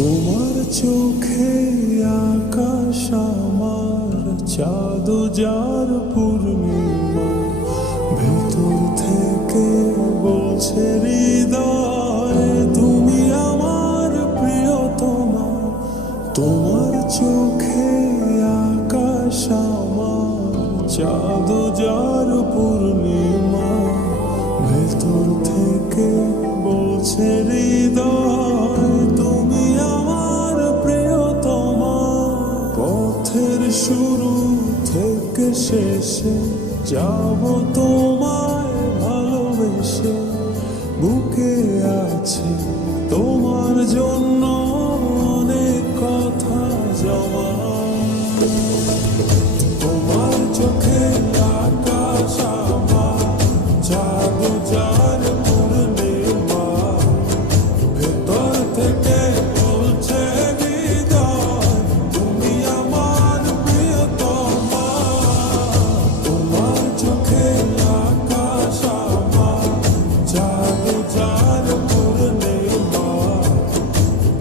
তোমার চোখে আকাশ আমার চাঁদ যার পূর্ণিমা, ভেতর থেকে বলছে হৃদয় তুমি আমার প্রিয়তমা। তোমার চোখে আকাশ আমার চাঁদ যার পূর্ণিমা, ভেতর থেকে বলছে হৃদয় তুমি আমার প্রিয়তমা। পথের শুরু থেকে শেষে যাব তোমায় ভালোবেসে, বুকে আছে তোমার জন্য অনেক কথা জমা। তোমার চোখে আকাশ আমার চাঁদ যার পূর্ণিমা, ভেতর থেকে বলছে হৃদয় তুমি আমার প্রিয়তমা। তোমার চোখে আকাশ আমার চাঁদ যার পূর্ণিমা,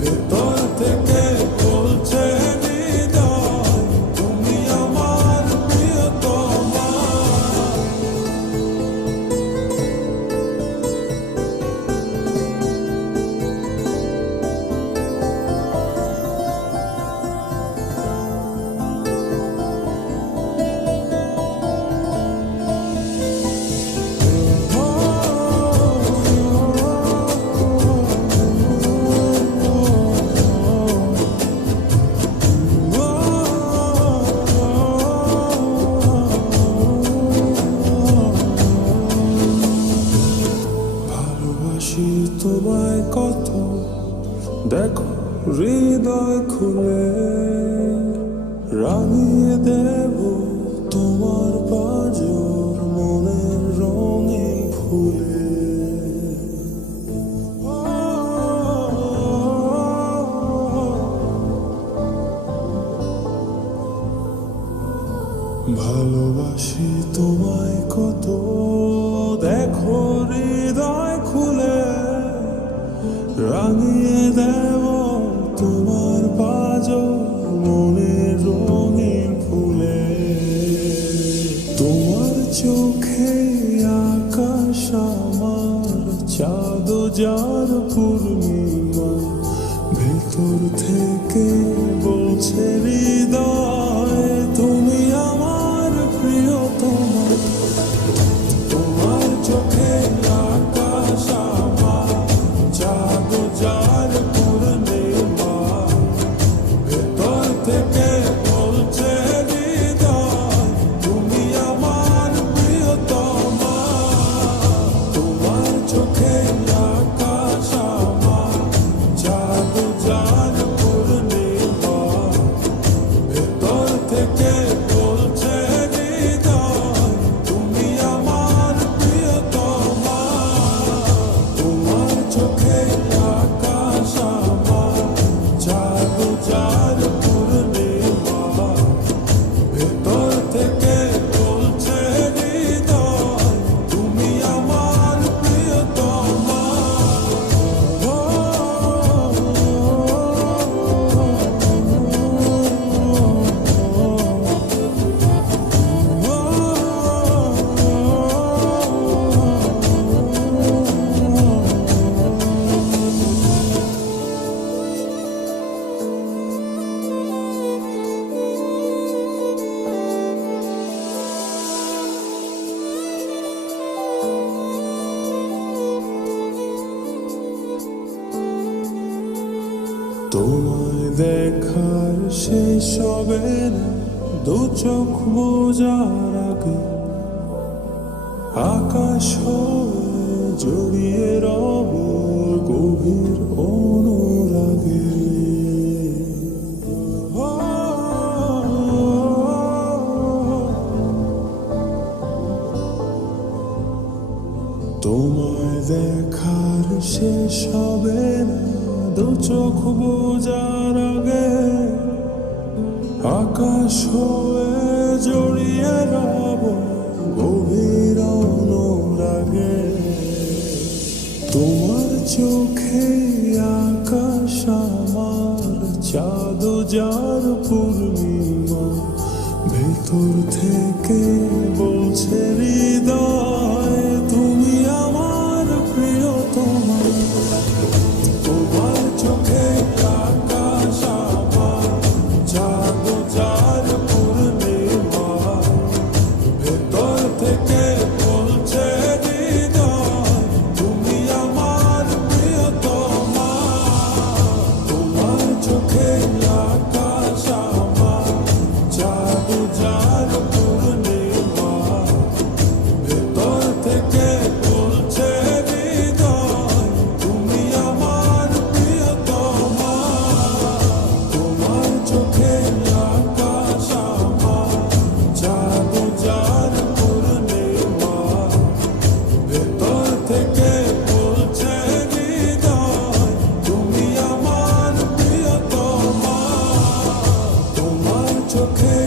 ভেতর থেকে বলছে হৃদয় তুমি আমার প্রিয়তমা। ভালোবাসি তোমায় কত, দেখো হৃদয় খুলে রাঙিয়ে দেব তোমার পাঁজর মনের রঙে ফুলে। ভালোবাসি তোমায় কত, দেখো হৃদয় খুলে রাঙিয়ে দেব তোমার পাঁজর মনের রঙিন ফুলে। তোমার চোখে আকাশ আমার চাঁদ যার পূর্ণিমা, ভেতর থেকে বলছে হৃদয় তুমি আমার প্রিয়তমা। তোমার চোখে আকাশ আমার চাঁদ যার পূর্ণিমা, ভেতর থেকে বলছে হৃদয় তুমি আমার প্রিয়তমা। তোমার চোখে আকাশ আমার চাঁদ যার পূর্ণিমা, ভেতর থেকে বলছে হৃদয় তুমি আমার প্রিয়তমা। তোমার চোখে আকাশ আমার চাঁদ যার পূর্ণিমা, ভেতর থেকে বলছে হৃদয় তুমি আমার প্রিয়তমা। তোমায় দেখার শেষ হবে না দু চোখ বোঝার আগে, আকাশ হয়ে জড়িয়ে রব গভীর অনুরাগে। তোমায় দেখার শেষ হবে না দু চোখ বোঝার আগে, আকাশ হয়ে জড়িয়ে রব গভীর অনুরাগে। তোমার চোখে আকাশ আমার চাঁদ যার পূর্ণিমা, ভেতর থেকে বলছে হৃদয় তুমি আমার প্রিয়তমা। তোমার চোখে আকাশ আমার, চাঁদ যার পূর্ণিমা, ভেতর থেকে বলছে হৃদয় তুমি আমার প্রিয়তমা। তোমার চোখে আকাশ আমার, চাঁদ যার পূর্ণিমা, ভেতর থেকে বলছে হৃদয় তুমি আমার প্রিয়তমা। তোমার চোখে আকাশ আমার, চাঁদ যার পূর্ণিমা, ভেতর থেকে বলছে হৃদয় তুমি আমার প্রিয়তমা। তোমার চোখে